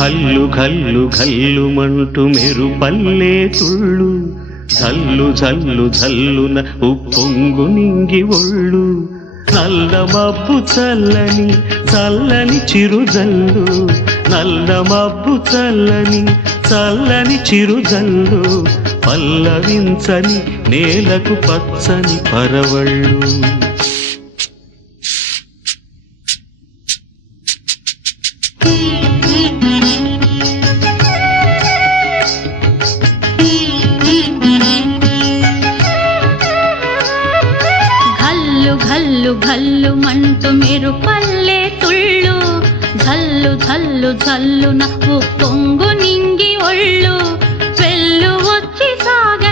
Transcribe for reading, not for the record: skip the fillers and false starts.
ఘల్లు ఘల్లు ఘల్లుమంటూ మెరుపల్లే తుళ్ళు జల్లు జల్లు జల్లున ఉప్పొంగు నింగి ఒళ్ళు నల్ల మబ్బు చల్లని చల్లని చిరుజల్లు నల్ల మబ్బు చల్లని చల్లని చిరుజల్లు పల్లవించని నేలకు పచ్చని పరవళ్ళు ఘల్లు ఘల్లు మంటూ మెరుపల్లే తుళ్ళు జల్లు జల్లు జల్లున ఉప్పొంగు నింగి ఒళ్ళు వెళ్ళు వచ్చి సాగ